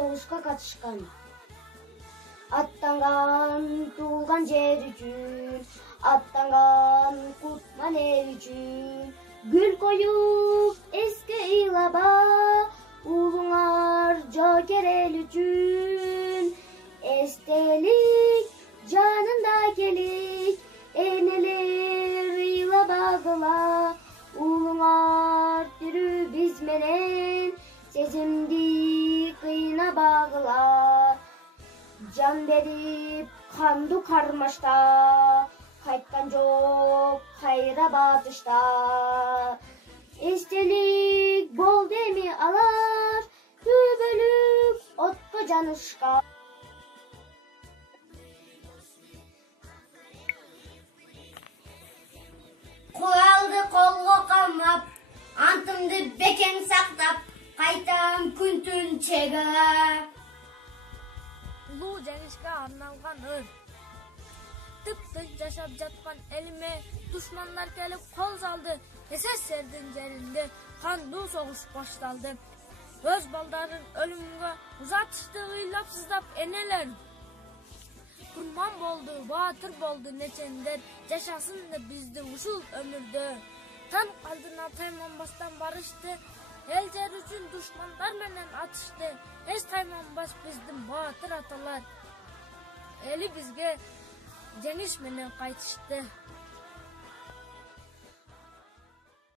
согушка катышкан. Аттанган туулган жер үчүн, аттанган кутман эл үчүн, гүл коюп эске ыйлаба, уулуңар жокер эл үчүн. Эстелик жанында келик, энелер ыйлабагыла, уулуңар тирүү биз менен, сезимди кыйнабагыла. Can berip kandu karmaşta, kayıttan çok hayra batışta. Estelik bol demi alar, tübölük otko canışka. Kuraldı kolga kamap, antımdı beken saktap, kaytam küntün çegeler. Улуу жеңишке арналган ыр. Тып-тынч жашап жаткан элиме душмандар келип кол салды. СССРдин жеринде кандуу согуш башталды. Өз балдарын өлүмгө узатышты ыйлап сыздап энелер. Курман болду, баатыр болду нечендер, жашасын да бизди ушул өмүрдө. Тан алдына тайманбастан барышты. Эл жер үчүн душмандар менен атышты. Эч тайманбас биздин баатыр аталар. Эли бизге жеңиш менен кайтышты.